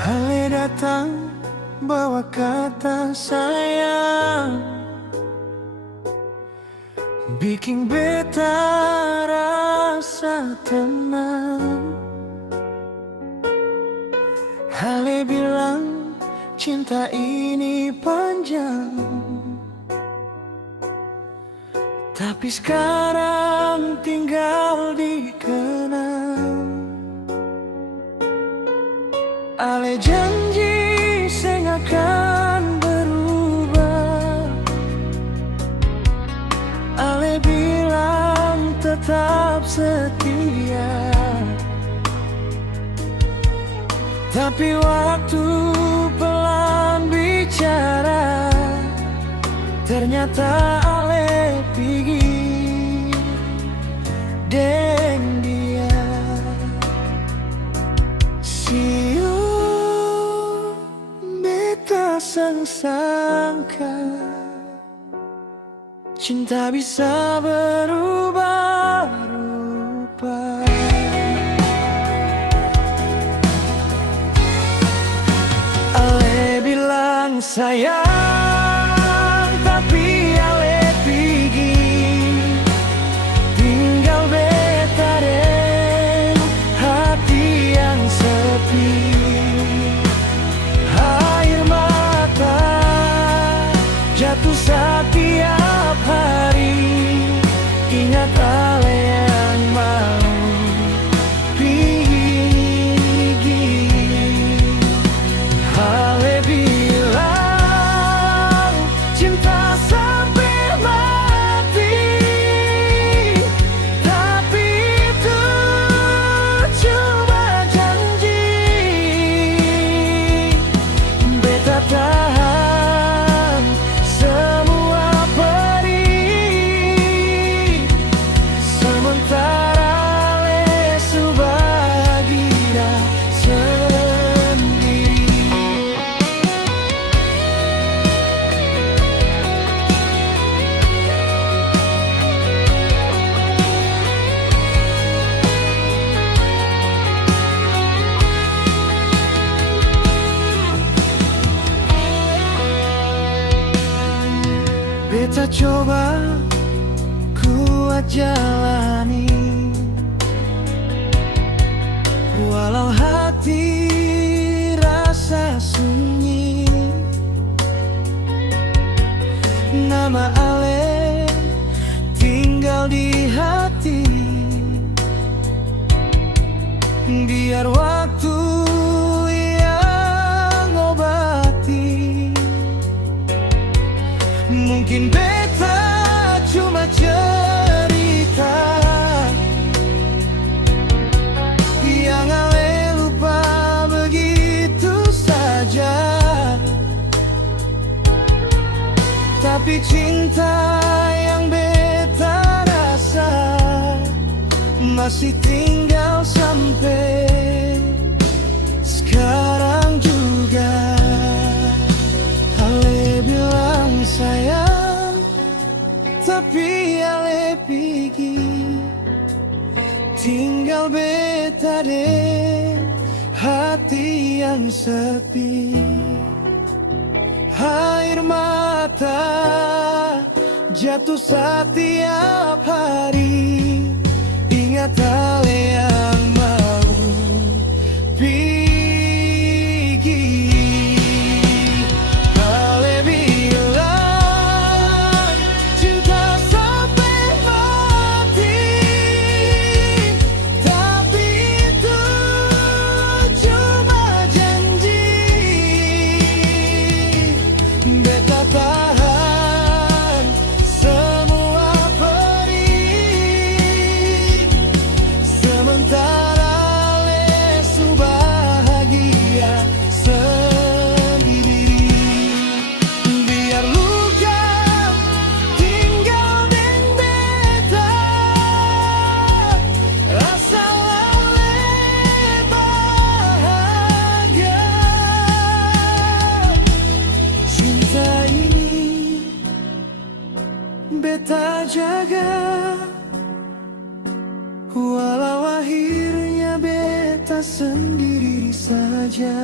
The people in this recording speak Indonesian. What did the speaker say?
Ale datang bawa kata sayang, bikin beta rasa tenang. Ale bilang cinta ini panjang, tapi sekarang tinggal dikenang. Ale janji seng akan berubah, Ale bilang tetap setia. Tapi waktu pelan bicara, ternyata Ale pergi deng dia. Sio beta sangka cinta bisa berubah rupa. Ale bilang sayang, tapi Ale pergi, tinggal beta deng hati yang sepi. Air mata jatuh setiap hari, ingat Ale yang mau Ale bilang cinta sampai mati, tapi itu cuma janji. Beta tahan semua perih, sementara Ale subahagia sendiri. Beta coba kuat jalani, walau hati rasa sunyi. Nama Ale tinggal di hati, biar waktu yang obati. Mungkin beta cuma cerita yang Ale lupa begitu saja, tapi cinta yang beta rasa masih tinggal sampai sekarang juga. Ale bilang sayang, tapi Ale pergi, tinggal beta deh hati yang sepi. Air mata jatuh setiap hari, ingat Ale yang mau pergi. Ale bilang cinta sampai mati, tapi itu cuma janji. Beta tahan semua perih, sementara beta jaga, walau akhirnya beta sendiri saja.